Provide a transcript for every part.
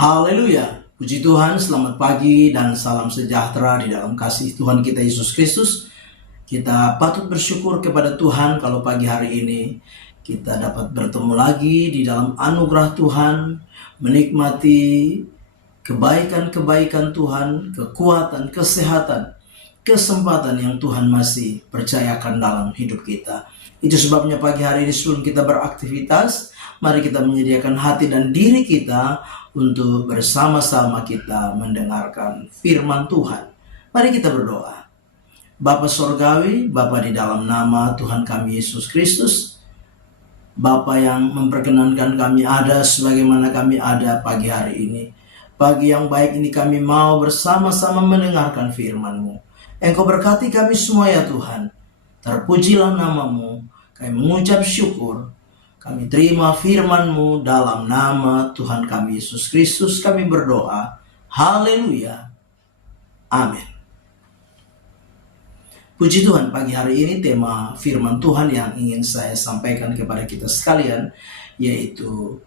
Haleluya, puji Tuhan, selamat pagi dan salam sejahtera di dalam kasih Tuhan kita Yesus Kristus. Kita patut bersyukur kepada Tuhan kalau pagi hari ini kita dapat bertemu lagi di dalam anugerah Tuhan, menikmati kebaikan-kebaikan Tuhan, kekuatan, kesehatan, kesempatan yang Tuhan masih percayakan dalam hidup kita. Itu sebabnya pagi hari ini sebelum kita beraktivitas, mari kita menyediakan hati dan diri kita untuk bersama-sama kita mendengarkan firman Tuhan. Mari kita berdoa. Bapa Sorgawi, Bapa di dalam nama Tuhan kami Yesus Kristus, Bapa yang memperkenankan kami ada sebagaimana kami ada pagi hari ini. Pagi yang baik ini kami mau bersama-sama mendengarkan firman-Mu. Engkau berkati kami semua ya Tuhan. Terpujilah nama-Mu. Kami mengucap syukur. Kami terima firman-Mu dalam nama Tuhan kami Yesus Kristus kami berdoa. Haleluya. Amin. Puji Tuhan, pagi hari ini tema firman Tuhan yang ingin saya sampaikan kepada kita sekalian yaitu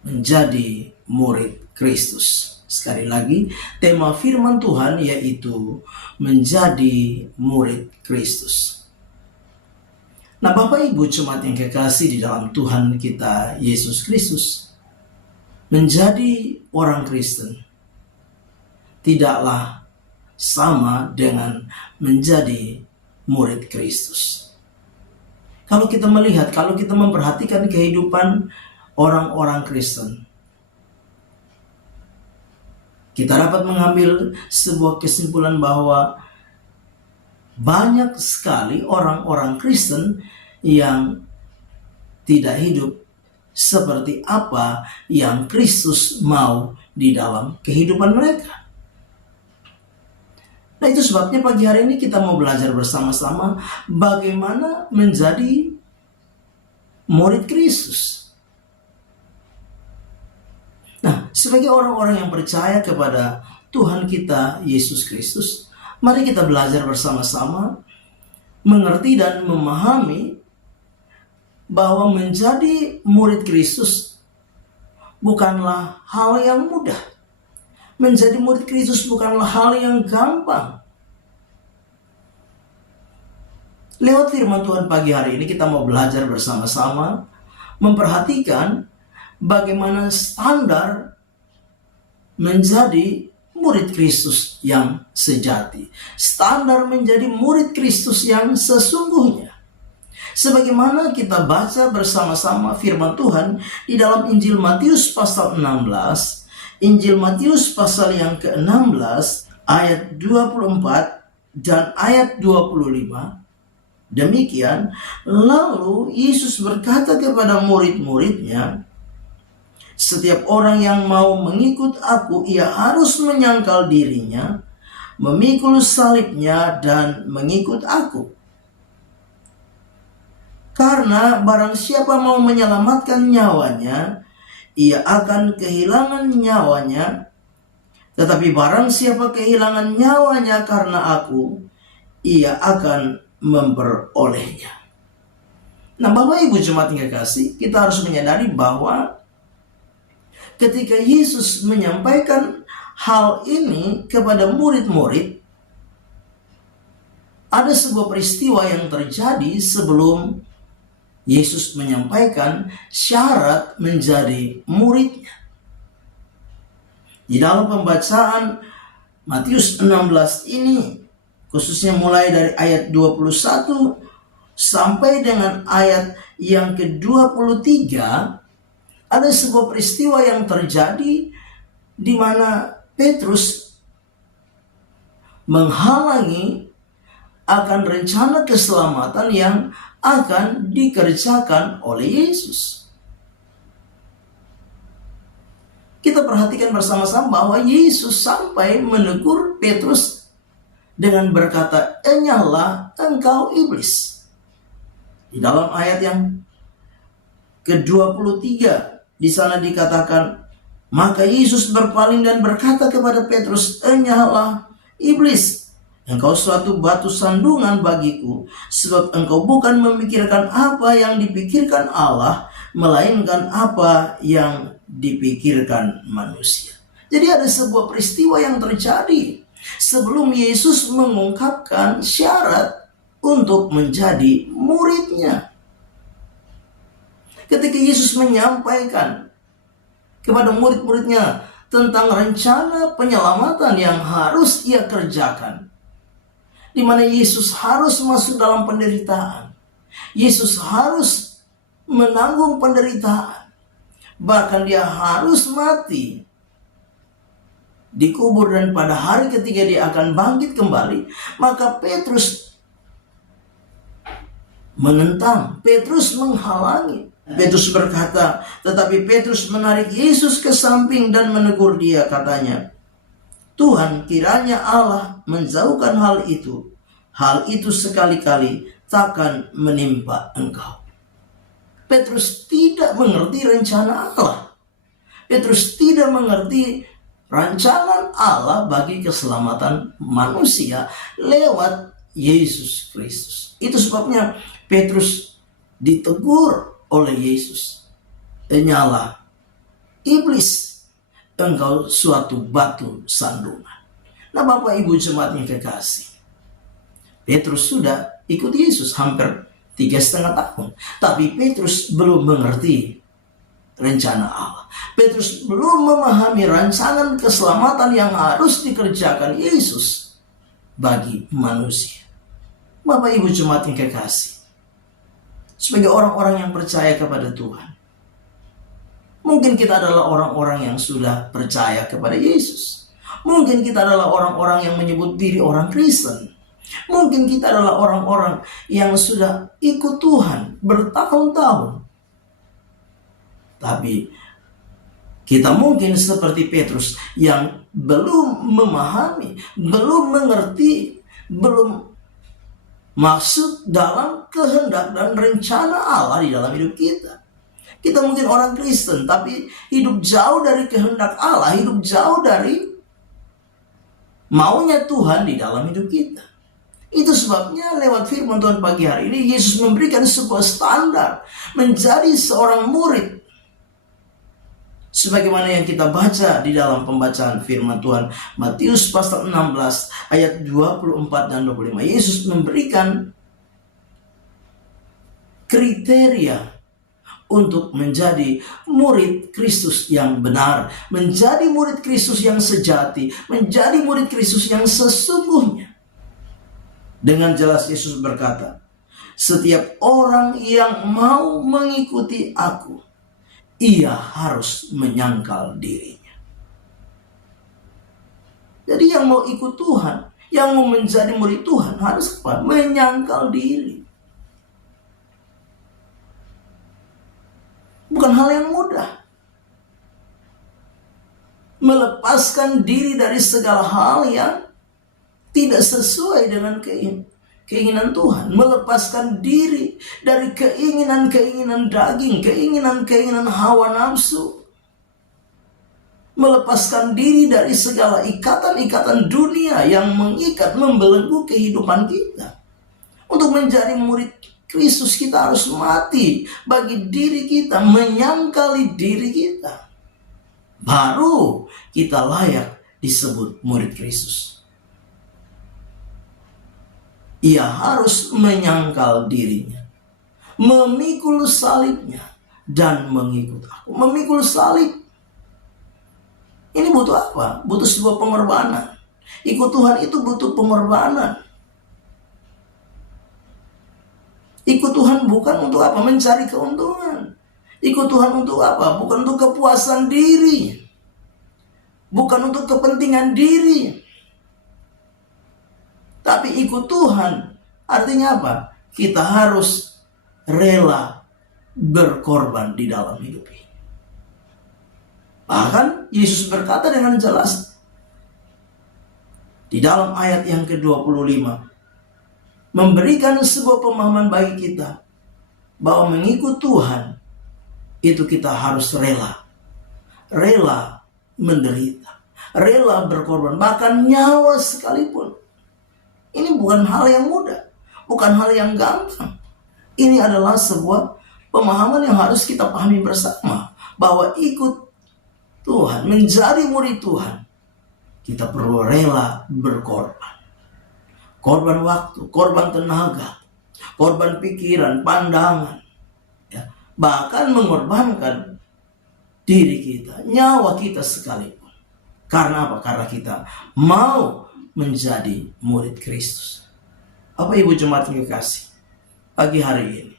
menjadi murid Kristus. Sekali lagi, tema firman Tuhan yaitu menjadi murid Kristus. Nah, Bapak Ibu jemaat yang kekasih di dalam Tuhan kita Yesus Kristus, menjadi orang Kristen tidaklah sama dengan menjadi murid Kristus. Kalau kita melihat, kalau kita memperhatikan kehidupan orang-orang Kristen, kita dapat mengambil sebuah kesimpulan bahwa banyak sekali orang-orang Kristen yang tidak hidup seperti apa yang Kristus mau di dalam kehidupan mereka. Nah, itu sebabnya pagi hari ini kita mau belajar bersama-sama bagaimana menjadi murid Kristus. Nah, sebagai orang-orang yang percaya kepada Tuhan kita Yesus Kristus, mari kita belajar bersama-sama mengerti dan memahami bahwa menjadi murid Kristus bukanlah hal yang mudah. Menjadi murid Kristus bukanlah hal yang gampang. Lewat firman Tuhan pagi hari ini kita mau belajar bersama-sama memperhatikan bagaimana standar menjadi murid Kristus yang sejati. Standar menjadi murid Kristus yang sesungguhnya. Sebagaimana kita baca bersama-sama firman Tuhan di dalam Injil Matius pasal 16. Injil Matius pasal yang ke-16 ayat 24 dan ayat 25. Demikian, lalu Yesus berkata kepada murid-muridnya, setiap orang yang mau mengikut aku, ia harus menyangkal dirinya, memikul salibnya dan mengikut aku. Karena barang siapa mau menyelamatkan nyawanya, ia akan kehilangan nyawanya. Tetapi barang siapa kehilangan nyawanya karena aku, ia akan memperolehnya. Nah, Bapak Ibu jemaat yang kekasih, kita harus menyadari bahwa ketika Yesus menyampaikan hal ini kepada murid-murid, ada sebuah peristiwa yang terjadi sebelum Yesus menyampaikan syarat menjadi muridnya. Di dalam pembacaan Matius 16 ini, khususnya mulai dari ayat 21 sampai dengan ayat yang ke-23, ada sebuah peristiwa yang terjadi di mana Petrus menghalangi akan rencana keselamatan yang akan dikerjakan oleh Yesus. Kita perhatikan bersama-sama bahwa Yesus sampai menegur Petrus dengan berkata, "Enyahlah engkau iblis." Di dalam ayat yang ke-23 di sana dikatakan, maka Yesus berpaling dan berkata kepada Petrus, "Enyahlah iblis, engkau suatu batu sandungan bagiku, sebab engkau bukan memikirkan apa yang dipikirkan Allah, melainkan apa yang dipikirkan manusia." Jadi ada sebuah peristiwa yang terjadi sebelum Yesus mengungkapkan syarat untuk menjadi muridnya. Ketika Yesus menyampaikan kepada murid-muridnya tentang rencana penyelamatan yang harus ia kerjakan, di mana Yesus harus masuk dalam penderitaan, Yesus harus menanggung penderitaan, bahkan dia harus mati, dikubur, dan pada hari ketiga dia akan bangkit kembali. Maka Petrus menentang, Petrus menghalangi. Petrus berkata, tetapi Petrus menarik Yesus ke samping dan menegur dia, katanya, Tuhan, kiranya Allah menjauhkan hal itu sekali-kali takkan menimpa engkau. Petrus tidak mengerti rencana Allah. Petrus tidak mengerti rancangan Allah bagi keselamatan manusia lewat Yesus Kristus. Itu sebabnya Petrus ditegur oleh Yesus. Nyala, iblis, engkau suatu batu sandungan. Nah, Bapak Ibu jemaat yang kekasih, Petrus sudah ikut Yesus hampir 3,5 tahun. Tapi Petrus belum mengerti rencana Allah. Petrus belum memahami rancangan keselamatan yang harus dikerjakan Yesus bagi manusia. Bapak Ibu jemaat yang kekasih, sebagai orang-orang yang percaya kepada Tuhan, mungkin kita adalah orang-orang yang sudah percaya kepada Yesus. Mungkin kita adalah orang-orang yang menyebut diri orang Kristen. Mungkin kita adalah orang-orang yang sudah ikut Tuhan bertahun-tahun. Tapi kita mungkin seperti Petrus yang belum memahami, belum mengerti, belum maksud dalam kehendak dan rencana Allah di dalam hidup kita. Kita mungkin orang Kristen, tapi hidup jauh dari kehendak Allah, hidup jauh dari maunya Tuhan di dalam hidup kita. Itu sebabnya lewat firman Tuhan pagi hari ini, Yesus memberikan sebuah standar menjadi seorang murid. Sebagaimana yang kita baca di dalam pembacaan firman Tuhan Matius pasal 16 ayat 24 dan 25. Yesus memberikan kriteria untuk menjadi murid Kristus yang benar, menjadi murid Kristus yang sejati, menjadi murid Kristus yang sesungguhnya. Dengan jelas Yesus berkata, setiap orang yang mau mengikuti aku, ia harus menyangkal dirinya. Jadi yang mau ikut Tuhan, yang mau menjadi murid Tuhan harus apa? Menyangkal diri. Bukan hal yang mudah. Melepaskan diri dari segala hal yang tidak sesuai dengan keinginan Tuhan. Melepaskan diri dari keinginan-keinginan daging, keinginan-keinginan hawa nafsu. Melepaskan diri dari segala ikatan-ikatan dunia yang mengikat, membelenggu kehidupan kita. Untuk menjadi murid Kristus kita harus mati bagi diri kita, menyangkali diri kita. Baru kita layak disebut murid Kristus. Ia harus menyangkal dirinya, memikul salibnya, dan mengikut aku. Memikul salib. Ini butuh apa? Butuh sebuah pengorbanan. Ikut Tuhan itu butuh pengorbanan. Ikut Tuhan bukan untuk apa? Mencari keuntungan. Ikut Tuhan untuk apa? Bukan untuk kepuasan diri. Bukan untuk kepentingan diri. Tapi ikut Tuhan artinya apa? Kita harus rela berkorban di dalam hidup ini. Bahkan Yesus berkata dengan jelas di dalam ayat yang ke-25, memberikan sebuah pemahaman bagi kita bahwa mengikut Tuhan itu kita harus rela menderita, rela berkorban, bahkan nyawa sekalipun. Ini bukan hal yang mudah, bukan hal yang gampang. Ini adalah sebuah pemahaman yang harus kita pahami bersama, bahwa ikut Tuhan, menjadi murid Tuhan, kita perlu rela berkorban. Korban waktu, korban tenaga, korban pikiran, pandangan, ya. Bahkan mengorbankan diri kita, nyawa kita sekalipun. Karena apa? Karena kita mau menjadi murid Kristus. Apa Ibu Jemaat yang kekasih? Pagi hari ini,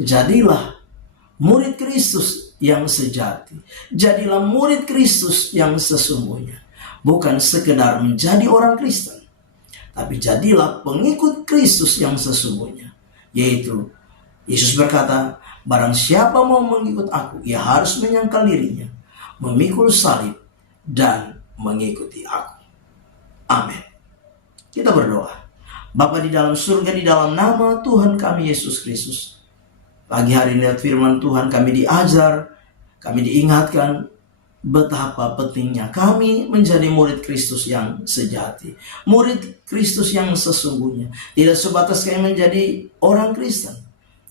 jadilah murid Kristus yang sejati. Jadilah murid Kristus yang sesungguhnya. Bukan sekedar menjadi orang Kristen, tapi jadilah pengikut Kristus yang sesungguhnya. Yaitu, Yesus berkata, barang siapa mau mengikut aku, ia harus menyangkal dirinya, memikul salib, dan mengikuti aku. Amin. Kita berdoa. Bapa di dalam surga, di dalam nama Tuhan kami Yesus Kristus, pagi hari ini firman Tuhan kami diajar, kami diingatkan betapa pentingnya kami menjadi murid Kristus yang sejati, murid Kristus yang sesungguhnya. Tidak sebatas kami menjadi orang Kristen,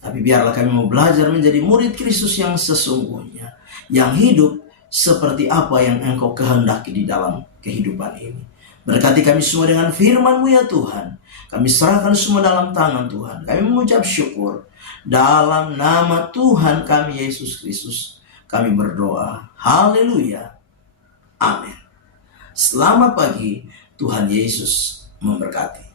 tapi biarlah kami mau belajar menjadi murid Kristus yang sesungguhnya, yang hidup seperti apa yang Engkau kehendaki di dalam kehidupan ini. Berkati kami semua dengan firman-Mu ya Tuhan. Kami serahkan semua dalam tangan Tuhan. Kami mengucap syukur. Dalam nama Tuhan kami Yesus Kristus, kami berdoa. Haleluya. Amin. Selamat pagi. Tuhan Yesus memberkati.